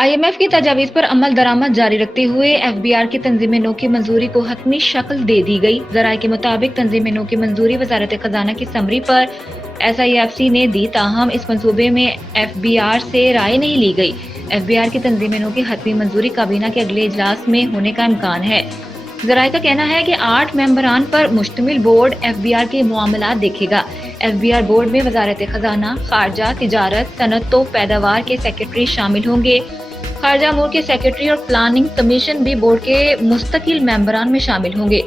IMF की तजावीज़ पर अमल दरामद जारी रखते हुए FBR की तंजीम नौ की मंजूरी को हतमी शक्ल दे दी गई। ज़राए के मुताबिक तंजीम नौ की मंजूरी वजारत खजाना की समरी पर SIFC ने दी, ताहम इस मंसूबे में FBR से राय नहीं ली गई। FBR की तंजीम नौ की हतमी मंजूरी काबीना के अगले इजलास में होने का इम्कान है। ज़राए का कहना है कि 8 मेंबरान पर मुश्तमिल बोर्ड FBR के मामलात देखेगा। FBR बोर्ड में वजारत खजाना, खारजा, तिजारत, सनअत व पैदावार के सेक्रेटरी शामिल होंगे। खारजा अमूर के सेक्रेटरी और प्लानिंग कमीशन भी बोर्ड के मुस्तकिल मेंबरान में शामिल होंगे।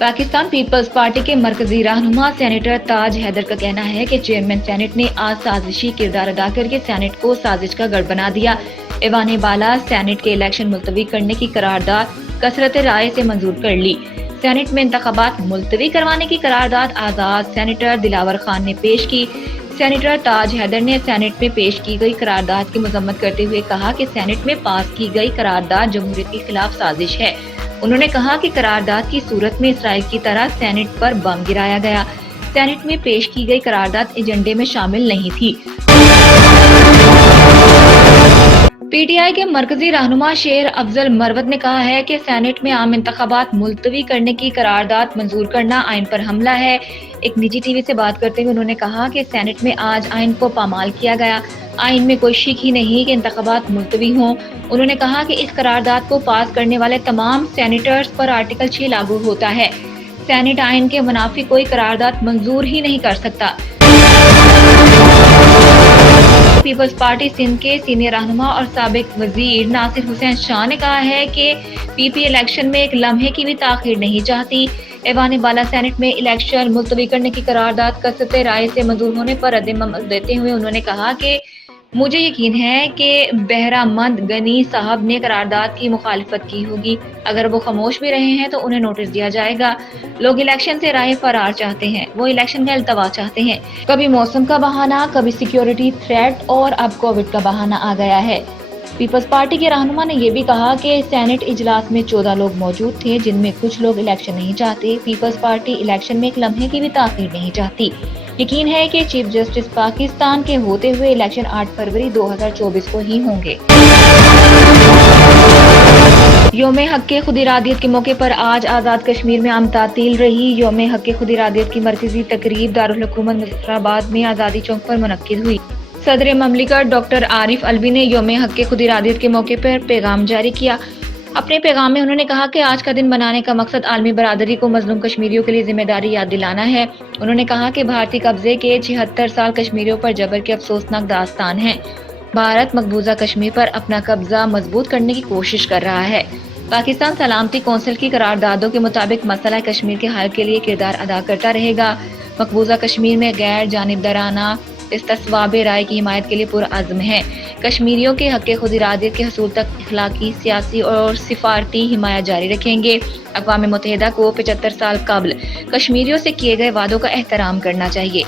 पाकिस्तान पीपल्स पार्टी के मरकजी रहनुमा सेनेटर ताज हैदर का कहना है कि चेयरमैन सेनेट ने आज साजिशी किरदार अदा करके सेनेट को साजिश का गढ़ बना दिया। ऐवान बाला सेनेट के इलेक्शन मुलतवी करने की करारदाद कसरत राय से मंजूर कर ली। सेनेट में इंतखाबात मुलतवी करवाने की करारदाद आजाद सेनेटर दिलावर खान ने पेश की। सेनेटर ताज हैदर ने सेनेट में पेश की गई करारदाद की मजम्मत करते हुए कहा कि सेनेट में पास की गई करारदाद जमहूरियत के खिलाफ साजिश है। उन्होंने कहा कि करारदाद की सूरत में इसराइल की तरह सेनेट पर बम गिराया गया। सेनेट में पेश की गई करारदाद एजेंडे में शामिल नहीं थी। PTI के मरकजी रहनुमा शेर अफजल मरवत ने कहा है कि सेनेट में आम इंतखाबात मुलतवी करने की करारदाद मंजूर करना आइन पर हमला है। एक निजी टीवी से बात करते हुए उन्होंने कहा कि सेनेट में आज आइन को पामाल किया गया। आइन में कोई शक ही नहीं कि इंतखाबात मुलतवी हों। उन्होंने कहा कि इस करारदाद को पास करने वाले तमाम सेनेटर्स पर आर्टिकल 6 लागू होता है। सेनेट आइन के मुनाफी कोई करारदाद मंजूर ही नहीं कर सकता। पीपल्स पार्टी सिंध के सीनियर रहनुमा और साबिक वजीर नासिर हुसैन शाह ने कहा है कि PP इलेक्शन में एक लम्हे की भी ताखीर नहीं चाहती। ऐवान बाला सेनेट में इलेक्शन मुलतवी करने की करारदाद कसरत राय से मंजूर होने पर रद्द-ए-अमल देते हुए उन्होंने कहा कि मुझे यकीन है कि बहरामंद गनी साहब ने करारदाद की मुखालिफत की होगी। अगर वो खामोश भी रहे हैं तो उन्हें नोटिस दिया जाएगा। लोग इलेक्शन से राय फरार चाहते हैं, वो इलेक्शन का इल्तवा चाहते हैं। कभी मौसम का बहाना, कभी सिक्योरिटी थ्रेट और अब कोविड का बहाना आ गया है। पीपल्स पार्टी के रहनुमा ने यह भी कहा कि सेनेट इजलास में 14 लोग मौजूद थे, जिनमें कुछ लोग इलेक्शन नहीं चाहते। पीपल्स पार्टी इलेक्शन में एक लम्हे की भी ताखीर नहीं चाहती। यकीन है कि चीफ जस्टिस पाकिस्तान के होते हुए इलेक्शन 8 फरवरी 2024 को ही होंगे। योम हक़ खुद इरादियत के मौके पर आज आज़ाद कश्मीर में आम तातील रही। योम हक़ खुद इरादियत की मरकजी तकरीब दारुल हुकूमत मुज़फ़्फ़राबाद में आज़ादी चौक पर मुनक्किद हुई। सदर ममलिकत डॉक्टर आरिफ अलवी ने योम हक़ खुद इरादियत के मौके पर पैगाम जारी किया। अपने पैगाम में उन्होंने कहा कि आज का दिन मनाने का मकसद आलमी बरादरी को मजलूम कश्मीरियों के लिए जिम्मेदारी याद दिलाना है। उन्होंने कहा कि भारतीय कब्जे के 76 साल कश्मीरियों पर जबर की अफसोसनाक दास्तान है। भारत मकबूजा कश्मीर पर अपना कब्जा मजबूत करने की कोशिश कर रहा है। पाकिस्तान सलामती कौंसिल की करारदादों के मुताबिक मसला कश्मीर के हल के लिए किरदार अदा करता रहेगा। मकबूजा कश्मीर में गैर जानिबदाराना इस्तिस्वाब राय की हिमायत के लिए पुरअज़्म है। कश्मीरियों के हक़ खुद इरादियत के हसूल तक इखलाकी, सियासी और सिफारती हिमायत जारी रखेंगे। अक़वाम मुत्तहिदा को 75 साल कबल कश्मीरियों से किए गए वादों का एहतराम करना चाहिए।